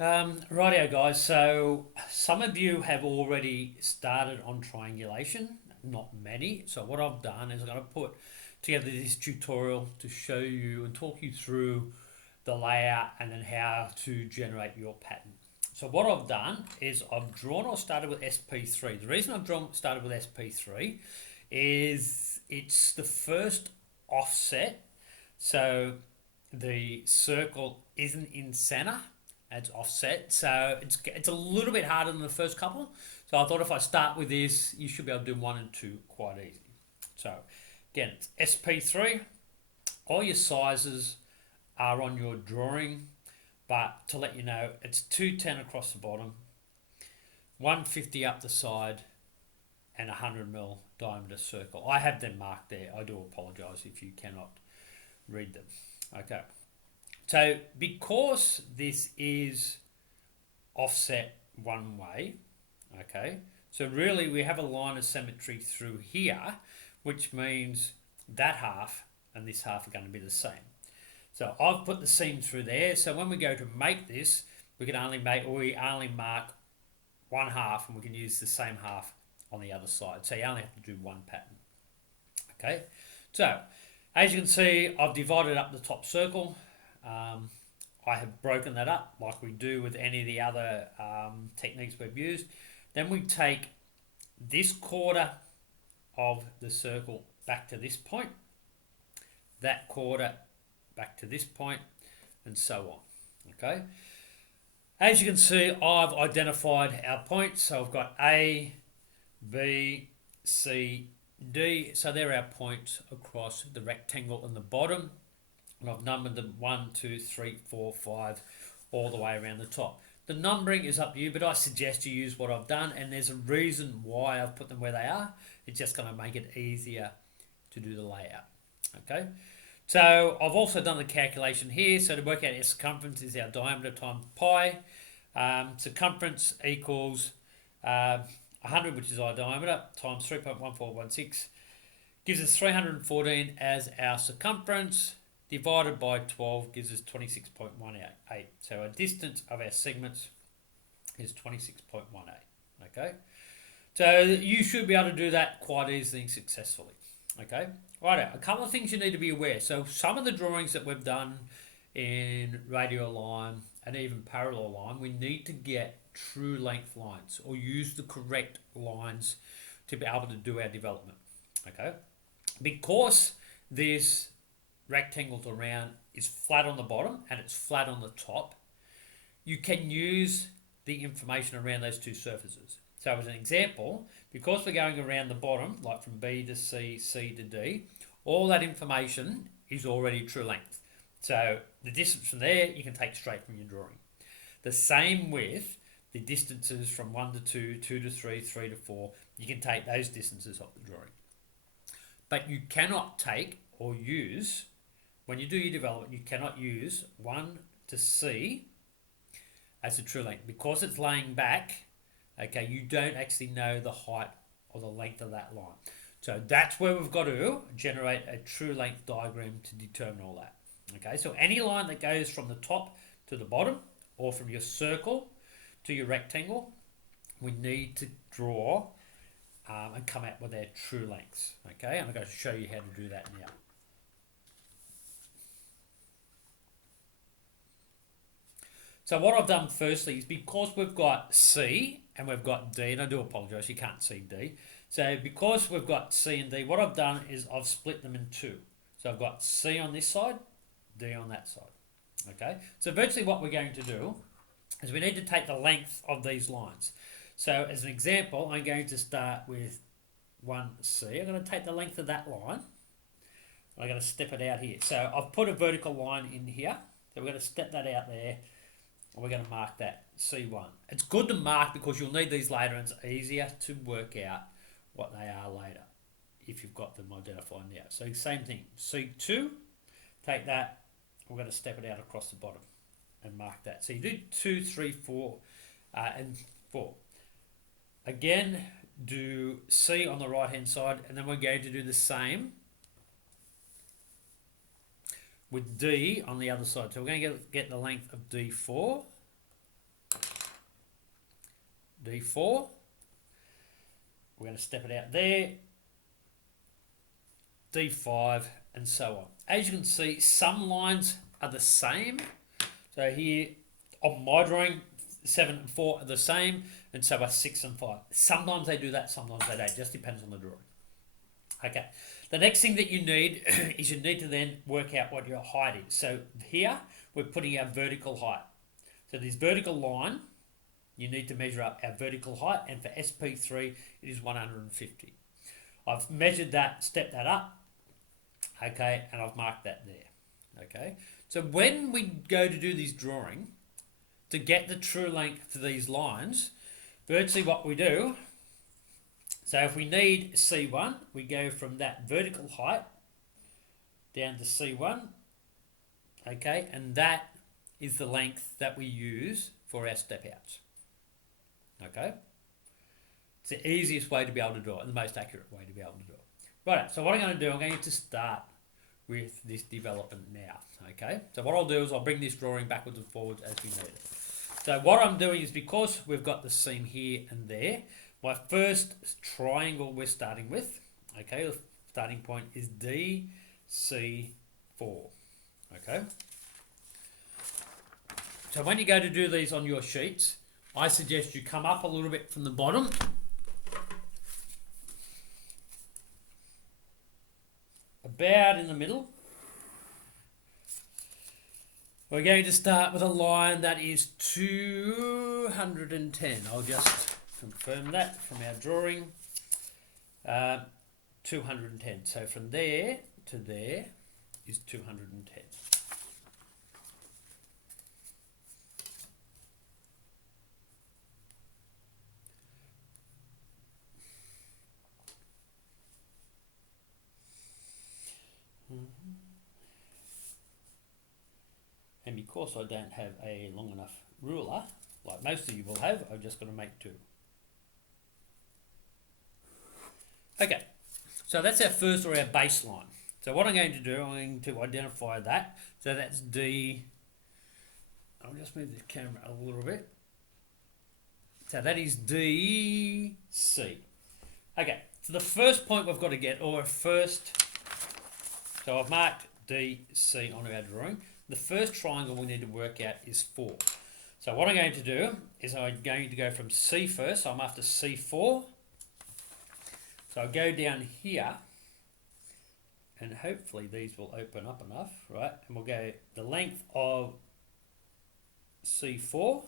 Rightio, guys. So some of you have already started on triangulation, not many. So what I've done is I'm going to put together this tutorial to show you and talk you through the layout and then how to generate your pattern. So what I've done is I've drawn or started with SP3. The reason started with SP3 is it's the first offset. So the circle isn't in center, it's offset, so it's a little bit harder than the first couple. So I thought if I start with this, you should be able to do 1 and 2 quite easy. So again, it's SP3. All your sizes are on your drawing, but to let you know, it's 210 across the bottom, 150 up the side, and 100 mm diameter circle. I have them marked there. I do apologise if you cannot read them. Okay. So because this is offset one way, okay, so really we have a line of symmetry through here, which means that half and this half are going to be the same. So I've put the seam through there, so when we go to make this, we only mark one half and we can use the same half on the other side. So you only have to do one pattern. Okay, so as you can see, I've divided up the top circle. I have broken that up like we do with any of the other techniques we've used. Then we take this quarter of the circle back to this point, that quarter back to this point, and so on. Okay. As you can see, I've identified our points. So I've got A, B, C, D. So they're our points across the rectangle in the bottom. And I've numbered them 1, 2, 3, 4, 5, all the way around the top. The numbering is up to you, but I suggest you use what I've done, and there's a reason why I've put them where they are. It's just going to make it easier to do the layout. Okay, so I've also done the calculation here. So to work out our circumference is our diameter times pi. Circumference equals 100, which is our diameter, times 3.1416, gives us 314 as our circumference, divided by 12 gives us 26.18. So our distance of our segments is 26.18. Okay, so you should be able to do that quite easily and successfully. Okay, right. A couple of things you need to be aware. So some of the drawings that we've done in radial line and even parallel line, we need to get true length lines or use the correct lines to be able to do our development. Okay, because this rectangle to round is flat on the bottom and it's flat on the top, you can use the information around those two surfaces. So as an example, because we're going around the bottom, like from B to C, C to D, all that information is already true length. So the distance from there you can take straight from your drawing. The same with the distances from 1 to 2, 2 to 3, 3 to 4, you can take those distances off the drawing. But you cannot take or use, when you do your development, you cannot use 1 to C as a true length. Because it's laying back, okay, you don't actually know the height or the length of that line. So that's where we've got to generate a true length diagram to determine all that. Okay, so any line that goes from the top to the bottom or from your circle to your rectangle, we need to draw and come out with our true lengths. Okay, I'm going to show you how to do that now. So what I've done firstly is because we've got C and we've got D, and I do apologise, you can't see D. So because we've got C and D, what I've done is I've split them in two. So I've got C on this side, D on that side. Okay, so virtually what we're going to do is we need to take the length of these lines. So as an example, I'm going to start with 1C. I'm going to take the length of that line. I'm going to step it out here. So I've put a vertical line in here. So we're going to step that out there. And we're going to mark that C1. It's good to mark because you'll need these later and it's easier to work out what they are later if you've got them identified now. So same thing, C2, take that, we're going to step it out across the bottom and mark that. So you do 2, 3, 4, and 4. Again, do C on the right hand side, and then we're going to do the same with D on the other side. So we're going to get the length of D4. D4. We're going to step it out there, D5, and so on. As you can see, some lines are the same. So here on my drawing, 7 and 4 are the same, and so are 6 and 5. Sometimes they do that, sometimes they don't. Just depends on the drawing. Okay. The next thing that you need is you need to then work out what your height is. So here we're putting our vertical height. So this vertical line, you need to measure up our vertical height, and for SP3 it is 150. I've measured that, stepped that up, okay, and I've marked that there. Okay. So when we go to do this drawing, to get the true length for these lines, virtually what we do, so if we need C1, we go from that vertical height down to C1, okay, and that is the length that we use for our step outs. Okay? It's the easiest way to be able to draw it, and the most accurate way to be able to draw it. Right, so what I'm going to do, I'm going to start with this development now. Okay? So what I'll do is I'll bring this drawing backwards and forwards as we need it. So what I'm doing is, because we've got the seam here and there, my first triangle we're starting with, okay, the starting point is DC4. Okay? So when you go to do these on your sheets, I suggest you come up a little bit from the bottom. About in the middle. We're going to start with a line that is 210. I'll just confirm that from our drawing. 210. So from there to there is 210. And because I don't have a long enough ruler, like most of you will have, I'm just going to make 2. Okay, so that's our first, or our baseline. So what I'm going to do, I'm going to identify that. So that's D. I'll just move the camera a little bit. So that is DC. Okay, so the first point we've got to get, or first, so I've marked DC on our drawing. The first triangle we need to work out is 4. So what I'm going to do is I'm going to go from C first. So I'm after C4. So I'll go down here, and hopefully these will open up enough, right? And we'll go the length of C4,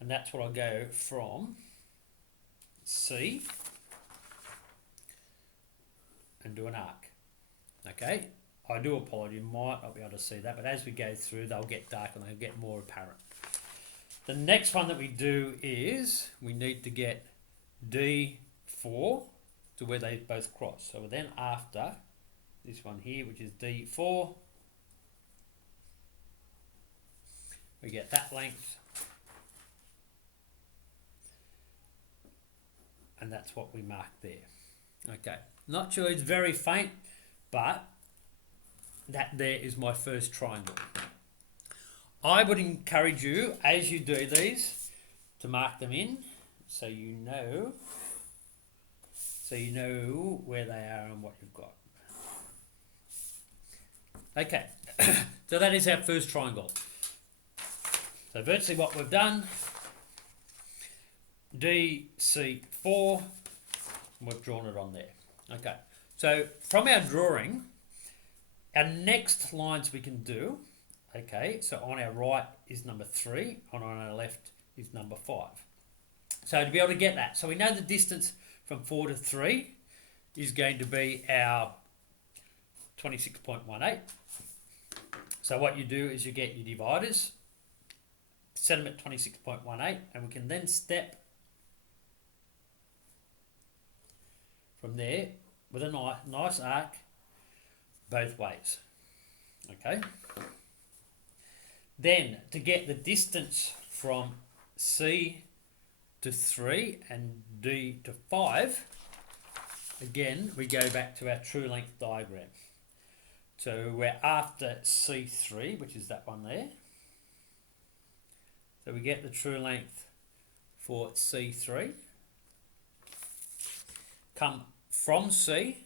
and that's what I'll go from C and do an arc. Okay, I do apologise, you might not be able to see that, but as we go through, they'll get dark and they'll get more apparent. The next one that we do is we need to get D4 to where they both cross. So we're then after this one here, which is D4, we get that length, and that's what we mark there. Okay, not sure, it's very faint, but that there is my first triangle. I would encourage you, as you do these, to mark them in so you know where they are and what you've got. Okay, so that is our first triangle. So virtually what we've done, DC4, and we've drawn it on there. Okay, so from our drawing, our next lines we can do, okay, so on our right is number 3, and on our left is number 5. So to be able to get that, so we know the distance from 4 to 3 is going to be our 26.18. So what you do is you get your dividers, set them at 26.18, and we can then step from there with a nice arc both ways. Okay. Then to get the distance from C to 3 and D to 5, again we go back to our true length diagram. So we're after C3, which is that one there. So we get the true length for C3. Come from C,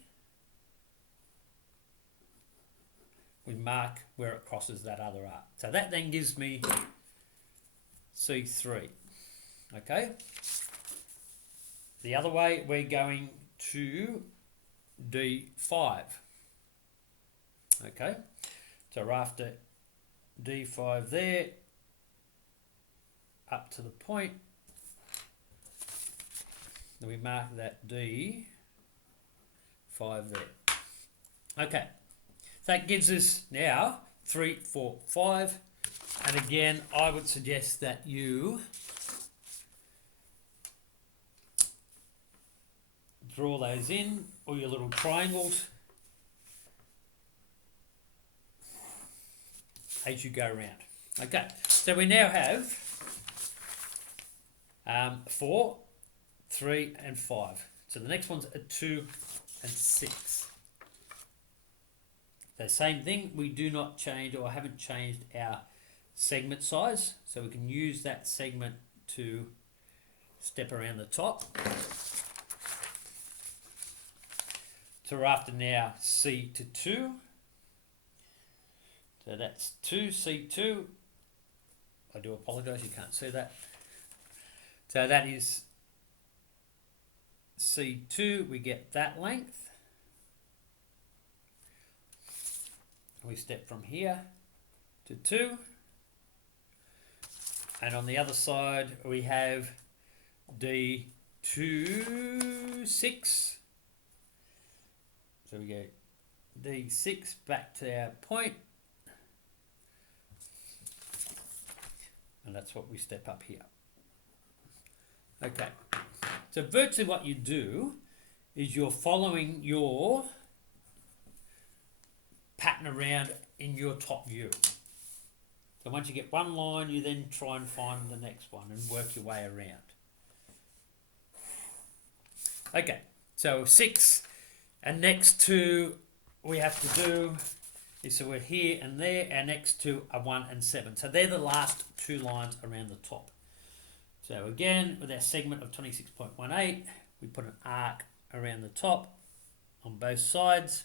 we mark where it crosses that other arc. So that then gives me C3. Okay. The other way, we're going to D5. Okay. So after D5 there, up to the point, then we mark that D5 there. Okay. That gives us now 3, 4, 5. And again, I would suggest that you draw those in, all your little triangles, as you go around. Okay, so we now have 4, 3, and 5. So the next one's a 2 and 6. The same thing, we do not change, or haven't changed our segment size, so we can use that segment to step around the top. So we're after now C to 2. So that's 2, C2. I do apologise, you can't see that. So that is C2, we get that length. We step from here to 2. And on the other side, we have D2, 6. So we go D6 back to our point. And that's what we step up here. Okay. So virtually what you do is you're following your pattern around in your top view. So once you get one line, you then try and find the next one and work your way around. Okay, so 6, and next two we have to do is, so we're here and there, our next two are 1 and 7. So they're the last 2 lines around the top. So again, with our segment of 26.18, we put an arc around the top on both sides.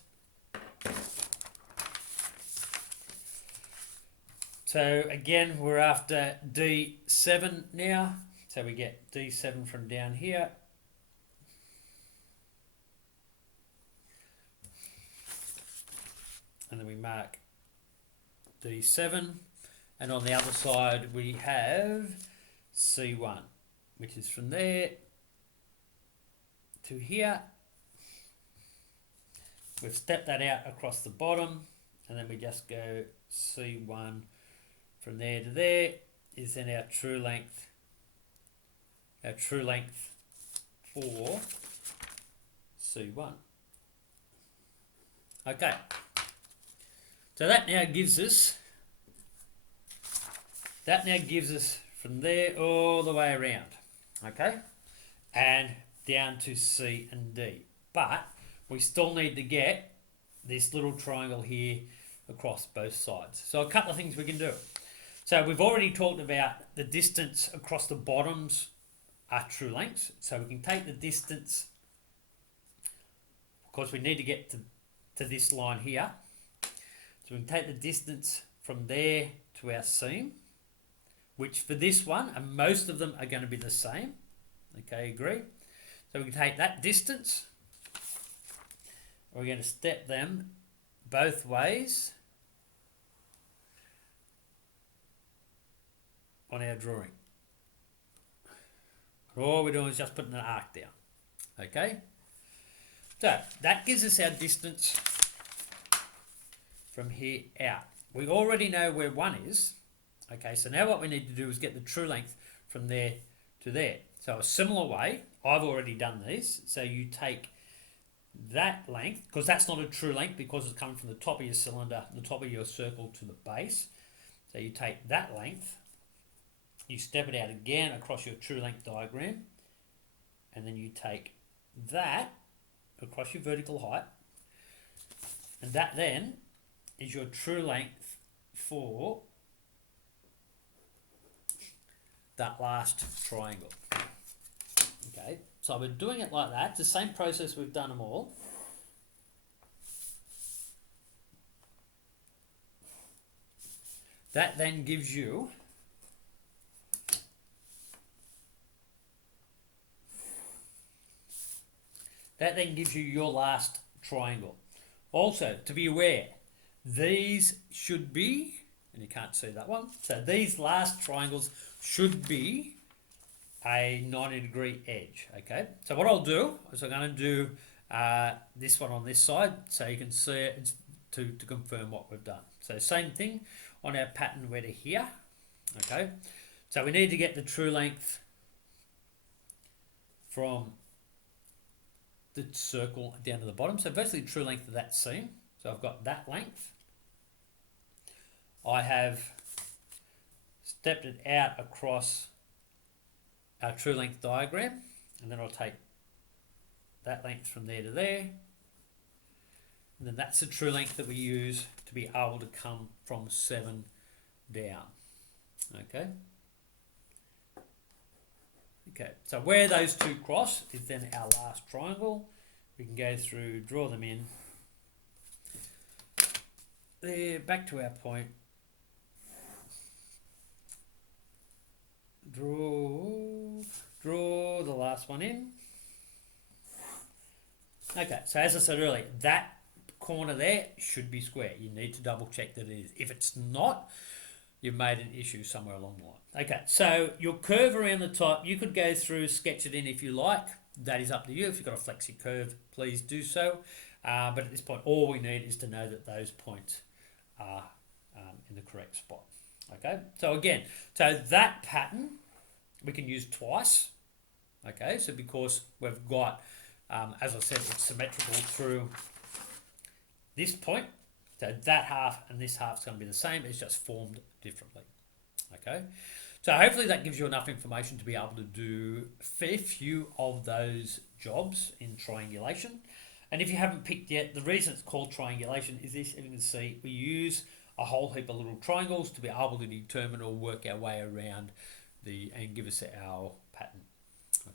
So again, we're after D7 now. So we get D7 from down here. And then we mark D7. And on the other side, we have C1, which is from there to here. We've stepped that out across the bottom, and then we just go C1 from there to there is then our true length. Our true length for C1. Okay. So that now gives us from there all the way around. Okay? And down to C and D. But we still need to get this little triangle here across both sides. So a couple of things we can do. So we've already talked about the distance across the bottoms are true lengths. So we can take the distance, of course we need to get to this line here. So we can take the distance from there to our seam, which for this one, and most of them are going to be the same. Okay, agree? So we can take that distance, we're going to step them both ways on our drawing. All we're doing is just putting an arc down. Okay? So that gives us our distance from here out. We already know where 1 is. Okay, so now what we need to do is get the true length from there to there. So a similar way, I've already done these. So you take that length, because that's not a true length because it's coming from the top of your cylinder, the top of your circle to the base. So you take that length, you step it out again across your true length diagram, and then you take that across your vertical height, and that then is your true length for that last triangle. Okay, so we're doing it like that. It's the same process we've done them all. That then gives you your last triangle. Also, to be aware, these should be, and you can't see that one, so these last triangles should be a 90-degree edge. Okay, so what I'll do is I'm going to do this one on this side so you can see it to confirm what we've done. So same thing on our pattern where to here. Okay, so we need to get the true length from the circle down to the bottom. So basically true length of that seam. So I've got that length. I have stepped it out across our true length diagram, and then I'll take that length from there to there, and then that's the true length that we use to be able to come from 7 down. Okay, so where those two cross is then our last triangle. We can go through, draw them in. There, back to our point. Draw the last one in. Okay, so as I said earlier, that corner there should be square. You need to double check that it is. If it's not, you've made an issue somewhere along the line. Okay, so your curve around the top, you could go through, sketch it in if you like. That is up to you. If you've got a flexi curve, please do so. But at this point, all we need is to know that those points are in the correct spot. Okay, so again, so that pattern we can use twice. Okay, so because we've got, as I said, it's symmetrical through this point. So that half and this half is going to be the same. It's just formed differently. Okay, so hopefully that gives you enough information to be able to do a fair few of those jobs in triangulation. And if you haven't picked yet, the reason it's called triangulation is this. As you can see, we use a whole heap of little triangles to be able to determine or work our way around and give us our pattern.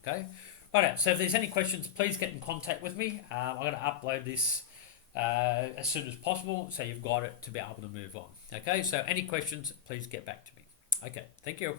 Okay, right. So if there's any questions, please get in contact with me. I'm going to upload this as soon as possible, so you've got it to be able to move on. Okay, so any questions, please get back to me. Okay, thank you.